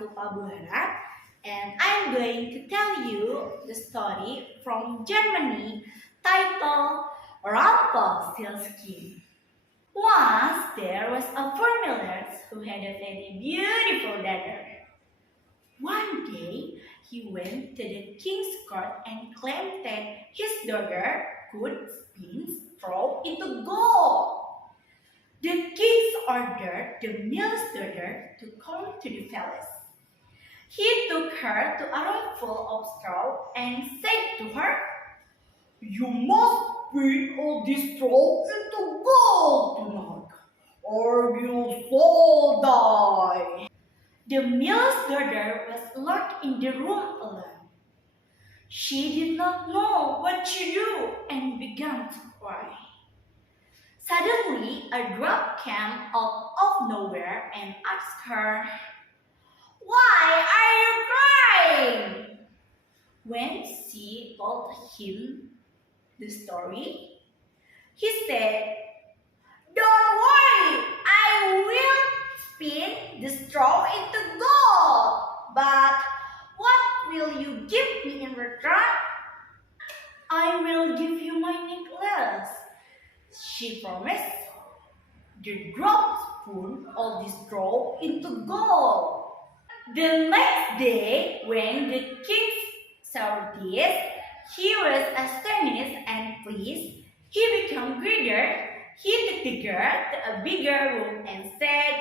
satu Pabuaran, and I'm going to tell you the story from Germany titled Rumpelstiltskin. Once there was a farmer who had a very beautiful daughter. One day he went to the king's court and claimed that his daughter could spin straw into gold. The king ordered the miller's daughter to come to the palace. He took her to a room full of straw and said to her, "You must spin all this straw into gold tonight, or you'll all die." The miller's daughter was locked in the room alone. She did not know what to do and began to cry. Suddenly, a dwarf came out of nowhere and asked her, "Why are you crying?" When she told him the story, he said, "Don't worry, I will spin the straw into gold. But what will you give me in return?" "I will give you my necklace," she promised. The dwarf spun all the straw into gold. The next day, when the king saw this, he was astonished and pleased. He became greater. He took the girl to a bigger room and said,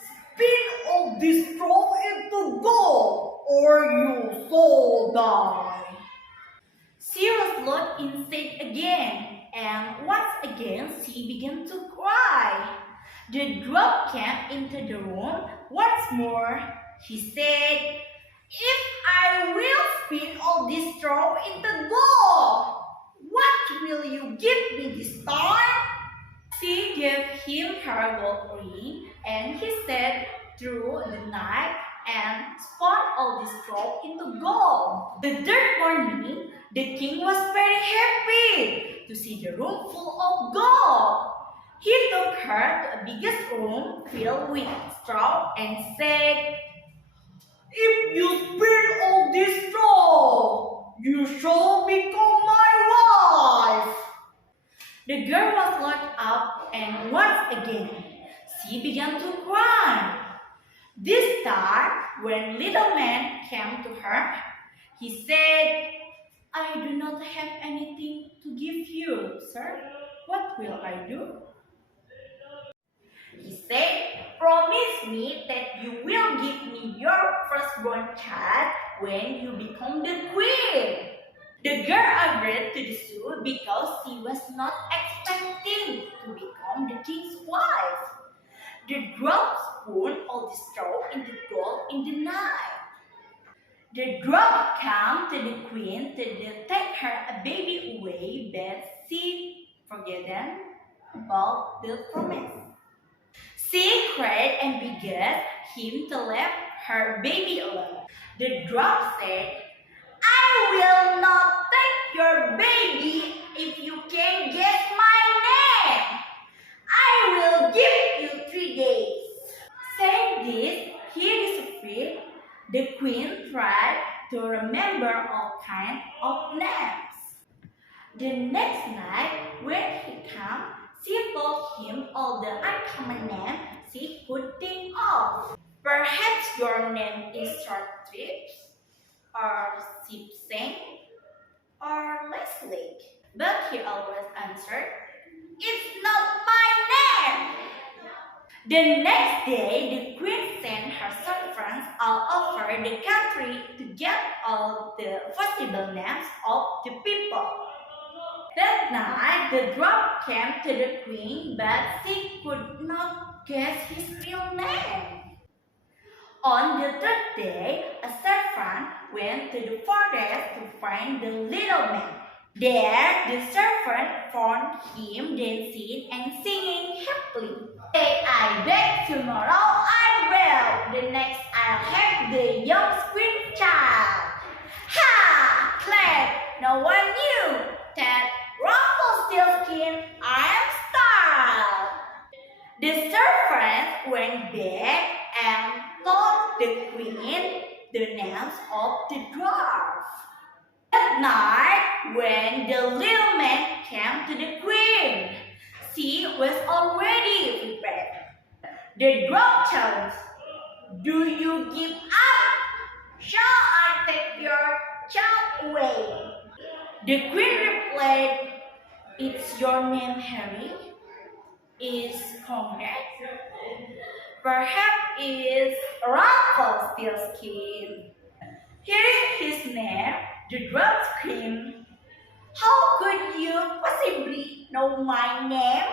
"Spin all this straw into gold, or you'll all die." She was locked inside again, and once again she began to cry. The dwarf came into the room once more. He said, "If I will spin all this straw into gold, what will you give me this time?" She gave him her gold ring, and he sat through the night and spun all the straw into gold. The third morning, the king was very happy to see the room full of gold. He took her to a biggest room filled with straw and said, "If you spin all this straw, you shall become my wife." The girl was locked up, and once again she began to cry. This time, when little man came to her, he said, "I do not have anything to give you, sir. What will I do?" He said, "Promise me that you will give me your firstborn child when you become the queen." The girl agreed to the suit because she was not expecting to become the king's wife. The dwarf spun all the straw into gold in the night. The dwarf came to the queen to take her a baby away, but she forgot about the promise. She cried and begged him to let her baby alone. The dwarf said, "I will not take your baby if you can guess my name. I will give you 3 days." Saying this, he disappeared. The queen tried to remember all kinds of names. The next night, when he came, she told him all the uncommon names she could think of. "Perhaps your name is Short Trips, or Sing, or Leslie." But he always answered, "It's not my name." The next day, the queen sent her servants all over the country to get all the possible names of the people. That night, the dwarf came to the queen, but she could not guess his real name. On the third day, a servant went to the forest to find the little man. There, the servant found him dancing and singing happily. "Today I beg, tomorrow I will. The next I'll have the young queen child." Ha! Glad no one knew that Rumpelstiltskin I'm style. The servant went back and told the queen the names of the dwarf. That night, when the little man came to the queen, she was already prepared. The dwarf challenged, "Do you give up? Shall I take your child away?" The queen replied, "Is your name Harry? Is Conrad? Perhaps is Rumpelstiltskin." Hearing his name, the dwarf screamed, "How could you possibly know my name?"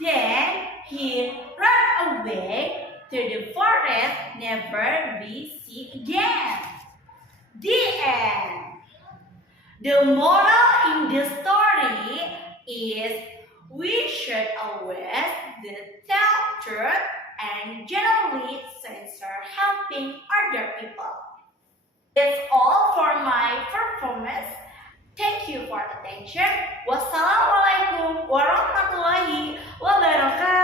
Then he ran away to the forest, never be seen again. The end. The moral in the story is we should always tell truth and generally sincere helping other people. That's all for my performance. Thank you for attention. Wassalamualaikum warahmatullahi wabarakatuh.